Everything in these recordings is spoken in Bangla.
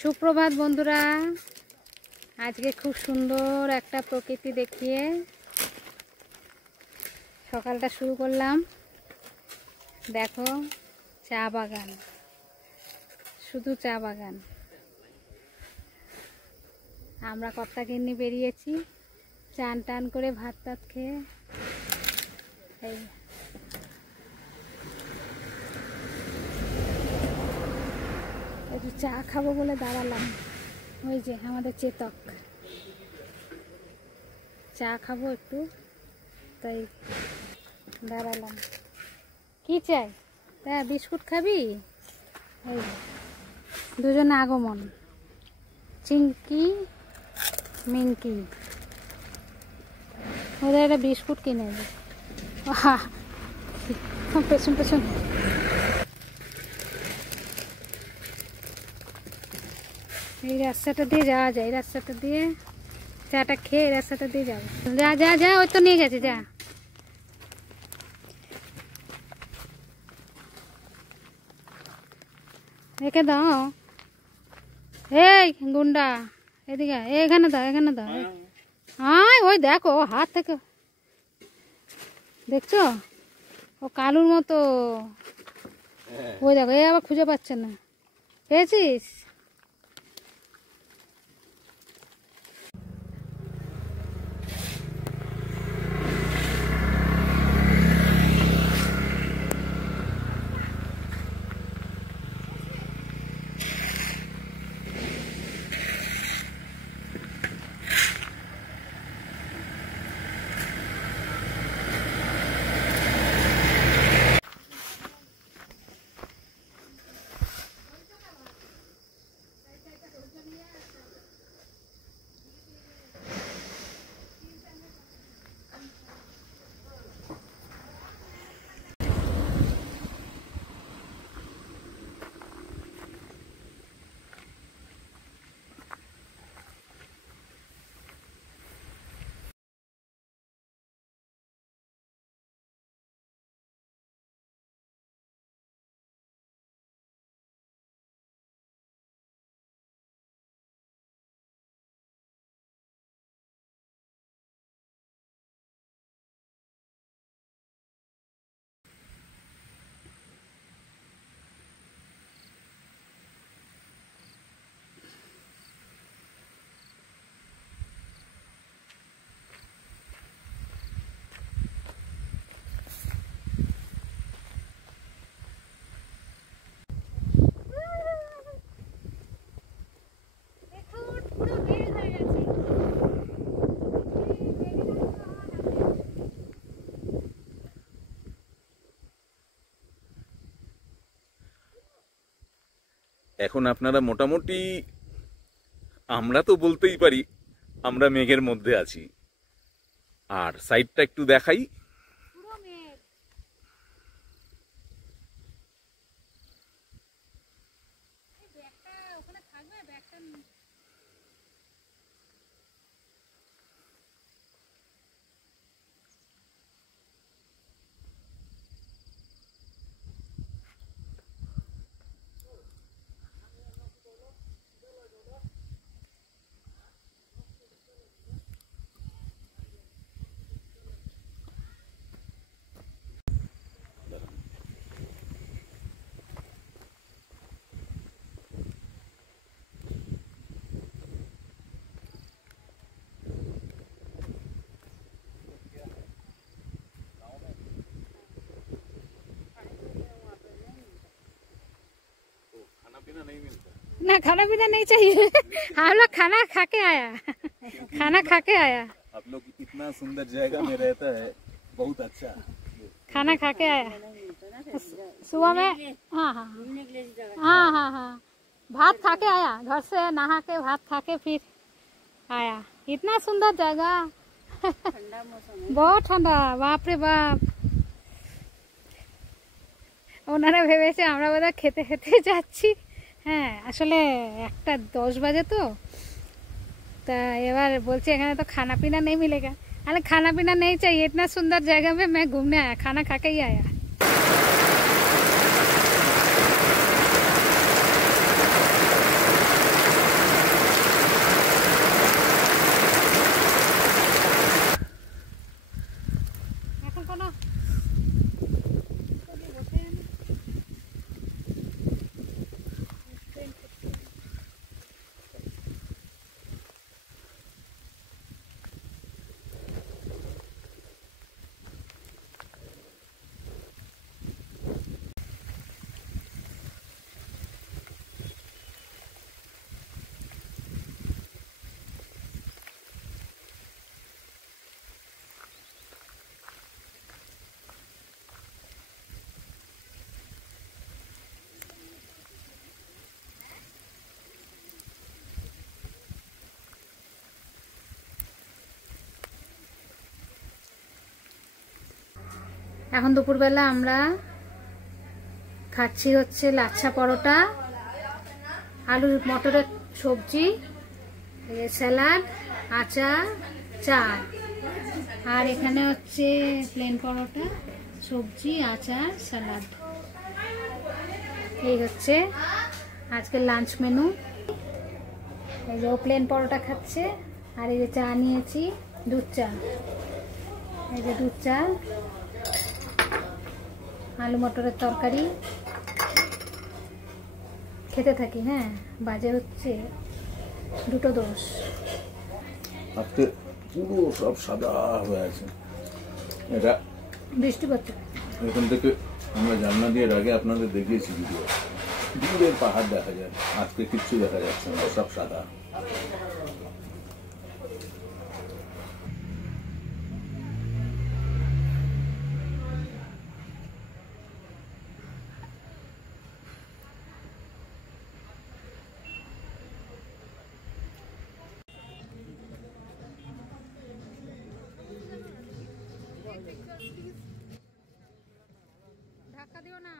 সুপ্রভাত বন্ধুরা, আজকে খুব সুন্দর একটা প্রকৃতি দেখিয়ে সকালটা শুরু করলাম। দেখো, চা বাগান, শুধু চা বাগান। আমরা কর্তা কিন্নি বেরিয়েছি চান টান করে, ভাত টাত খেয়ে এই একটু চা খাবো বলে দাঁড়ালাম। ওই যে আমাদের চেতক, চা খাবো একটু, তাই দাঁড়ালাম। কি চাই? তা বিস্কুট খাবি? এই দুজনে আগমন, চিঙ্কি মিঙ্কি। ওদের একটা বিস্কুট কিনে দে। পেছন পেছন। এই রাস্তাটা দিয়ে যাওয়া যায়, এই রাস্তাটা দিয়ে চাটা খেয়ে এই রাস্তাটা দিয়ে যাবো। যা যা যা, ওই তো নিয়ে গেছে, যা। একে দাও, এই গুন্ডা এদিকে, এখানে দাও, এখানে দাও। হ্যাঁ ওই দেখো, হাত থেকে দেখছো, ও কালুর মতো। ওই দেখো, এ আবার খুঁজে পাচ্ছে না। পেয়েছিস? এখন আপনারা মোটামুটি, আমরা তো বলতেই পারি আমরা মেঘের মধ্যে আছি। আর সাইডটা একটু দেখাই। ना खाना पीना नहीं चाहिए। हम लोग खाना खा के आया, खाना खा के आया। आप लोग इतना सुंदर जगह में रहता है, बहुत अच्छा। खाना खा के आया सुबह में। हाँ हाँ हाँ हाँ हाँ, भात खा के आया, घर से नहा के भात खा के फिर आया। इतना सुंदर जगह, बहुत ठंडा, बाप रे बाप। ওনারা ভেবেছে আমরা বোধহয় খেতে খেতে যাচ্ছি। হ্যাঁ, আসলে 1:10 বাজে তো, তা এবার বলছে এখানে তো खाना पीना नहीं मिलेगा। अरे खाना पीना नहीं चाहिए, इतना सुंदर जगह में मैं घूमने आया, खाना खा के ही आया। এখন দুপুরবেলা আমরা খাচ্ছি হচ্ছে লাচ্ছা পরোটা, আলু মটরের সবজি, স্যালাড, আচার, চা। আর এখানে হচ্ছে প্লেন পরোটা, সবজি, আচার, স্যালাড। এই হচ্ছে আজকের লাঞ্চ মেনু। এই যে ও প্লেন পরোটা খাচ্ছে, আর এই যে চা নিয়েছি, দুধ চা। এই যে দুধ চা, আলু মটরের তরকারি। খেতে থাকি। হ্যাঁ, বাজে হচ্ছে 2:10। আজকে পুরো সব সাদা হয়ে আছে। এটা বৃষ্টি পড়ছে। এখান থেকে আমরা জানলা দিয়ে আগে আপনাদের দেখিয়েছি ভিডিও, দূরের পাহাড় দেখা যায়, আজকে কিচ্ছু দেখা যাচ্ছে না, সব সাদা। ধাক্কা দিও না।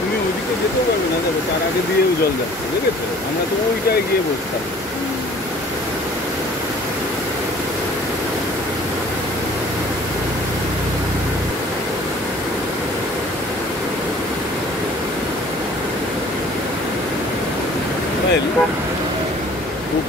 তুমি ওইদিকে যেতেও পারবে না, দেখো তার আগে দিয়েও জল যাচ্ছে, দেখেছো? আমরা তো ওইটায় গিয়ে বসতাম। খুব